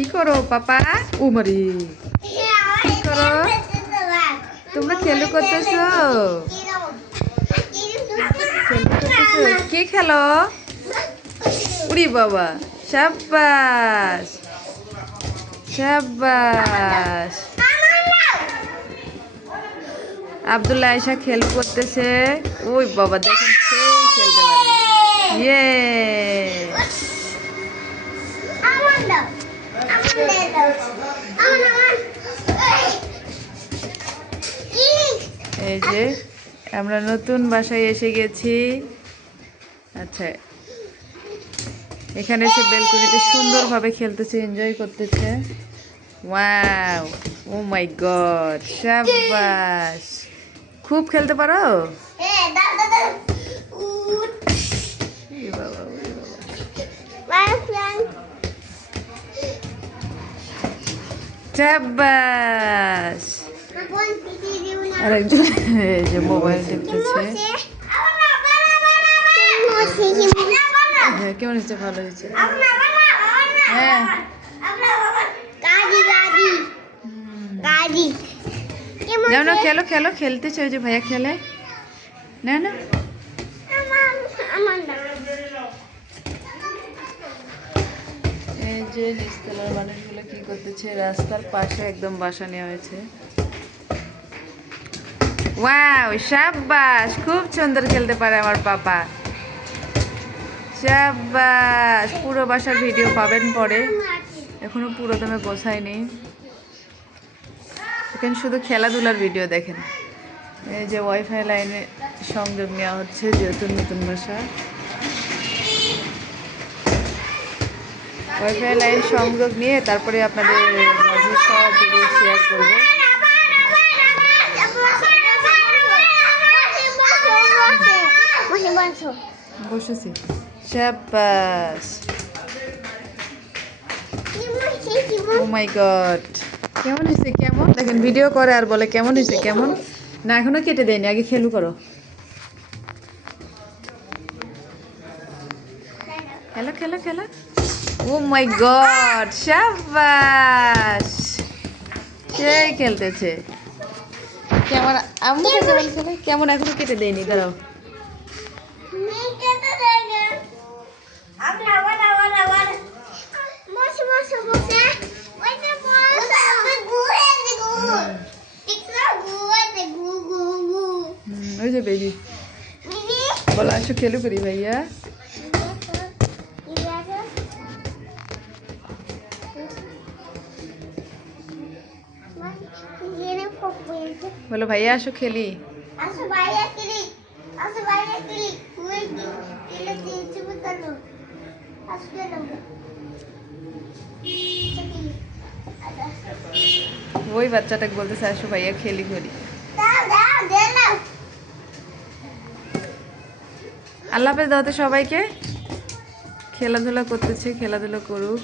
কি করো পাপা? উমরি কি করো? তোমরা খেলো করতেছো? কি খেলো? উড়ি বাবা, শাবাশ শাবাশ। আব্দুল্লাহ আয়েশা খেল করতেছে। ওই বাবা দেখেন সেই খেলতে পারে। ইয়ে এই যে আমরা নতুন বাসায় এসে গেছি। আচ্ছা, এখানে এসে বেলকনিতে সুন্দরভাবে খেলতেছে, এনজয় করতেছে। ওয়াও, ও মাই গড, শাবাশ। খুব খেলতে পারো? শাবাশ। আরেকজন এই যে মোবাইল দেখতেছে। হ্যাঁ, কেমন হয়েছে? ভালো হয়েছে। হ্যাঁ, যাও না, খেলো খেলো, খেলতেছে। ওই যে ভাইয়া খেলে না না। এই যে নিচতলার মানুষগুলো কি করতেছে, রাস্তার পাশে একদম বাসা নেওয়া হয়েছে। ওয়াও, শাবাশ, খুব সুন্দর খেলতে পারে আমার পাপা। শাবাশ। পুরো বাসার ভিডিও পাবেন পরে, এখনো পুরো দমে গোছায়নি। এখানে শুধু খেলাধুলার ভিডিও দেখেন। এই যে ওয়াইফাই লাইনে সংযোগ নেওয়া হচ্ছে, যেহেতু নতুন বাসা। ওয়াইফাই লাইন সংযোগ নিয়ে তারপরে আপনাদের মাঝে সব ভিডিও শেয়ার করবো। বসেছি। শাবাশ। ও মাই গড, কেমন হয়েছে? কেমন দেখেন ভিডিও করে আর বলে কেমন হয়েছে? কেমন না, এখনো কেটে দেয়নি, আগে খেলু করো। খেলো খেলো খেলো। ও মাই গড, শাবাশ। সেই খেলতেছে কেমন? আম্মু কেমন খেলে? কেমন? এখনো কেটে দেয়নি, দাঁড়াও। ওই যে বেবি বলো, আসো খেলু করি ভাইয়া। বলো ভাইয়া আসো খেলি। ওই বাচ্চাটাকে বলতেছে আসো ভাইয়া খেলি করি। আল্লাহ হাফেজ দাও তো সবাইকে। খেলাধুলা করতেছে, খেলাধুলা করুক।